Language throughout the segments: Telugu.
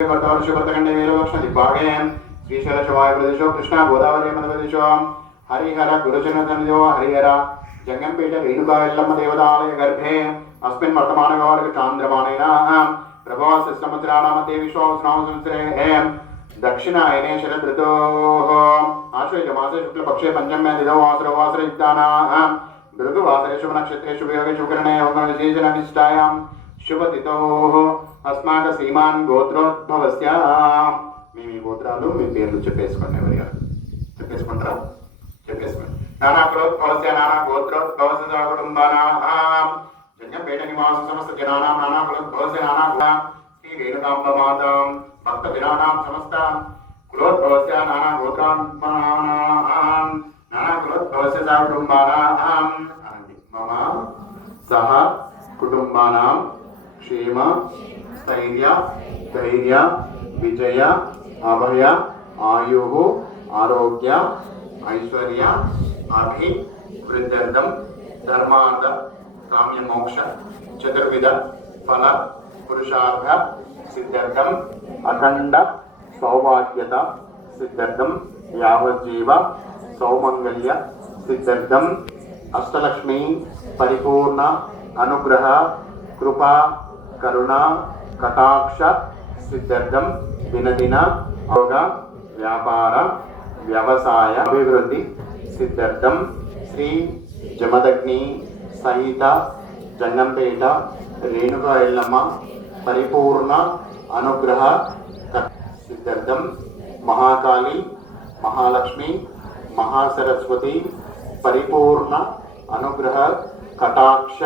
वर्तवर्षवर्तखंडे वीरलक्ष्मणदिग्भागे श्रीशैलशवायुप्रदेशो कृष्णा गोदावरी मध्यप्रदेशो हरिहर गुरुजनसन्निधो हरिहर जंगमपेट रेणुकायल्लम्म देवतालय गर्भे अस्मिन् वर्तमानगौरव चान्द्रमानेन प्रभवसंवत्सराणामध्ये विश्वावसुनामसंवत्सरे दक्षिणायने शरदृतोः आश्वयुजमासे शुक्लपक्षे पञ्चम्या तिथौ वासरयुक्तानां भृगुवासरे शुभनक्षत्रे शुभयोगे शुभकरणे योगविशेषणनिष्ठायां शुभतिथोः अस्माक श्रीमान् गोत्रोद्भवस्य మీ గోత్రాలు మీ పేర్లు చెప్పేసుకోండి ఎవరిగా చెప్పేసుకుంటారా చెప్పేసుకోండి నానా కులోద్భవస్య నానా గోత్రోద్భవస్య కుటుంబానాం జంగంపేట నివాస సమస్త జనానాం నానా కులోద్భవస్య నానా కుల శ్రీ రేణుకాంబ మాతాం భక్త జనానాం సమస్త కులోద్భవస్య నానా గోత్రాత్మనాం నానా కులోద్భవస్య కుటుంబానాం అనండి మమ సహ కుటుంబానాం క్షేమ స్థైర్య ధైర్య విజయ అభయ ఆయు ఆరోగ్య ఐశ్వర్య అభివృద్ధ్యర్థం ధర్మార్థ కామ్య మోక్ష చతుర్విధ ఫల పురుషార్థ సిద్ధ్యర్థం అఖండ సౌభాగ్యత సిద్ధ్యర్థం యావజ్జీవ సౌమంగళ్య సిద్ధ్యర్థం అష్టలక్ష్మి పరిపూర్ణ అనుగ్రహ కృపా కరుణ కటాక్ష సిద్ధ్యర్థం దినదిన యోగ వ్యాపార వ్యవసాయ అభివృద్ధి సిద్ధ్యర్థం శ్రీ జమదగ్ని సహిత జంగంపేట రేణుకా ఎల్లమ్మ పరిపూర్ణ అనుగ్రహ సిద్ధ్యర్థం మహాకాళి మహాలక్ష్మి మహాసరస్వతి పరిపూర్ణ అనుగ్రహ కటాక్ష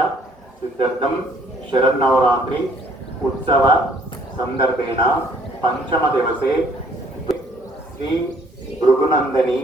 సిద్ధ్యర్థం శరన్నవరాత్రి उत्सव संदर्भेण पंचम दिवसे श्री भृगुनंदिनी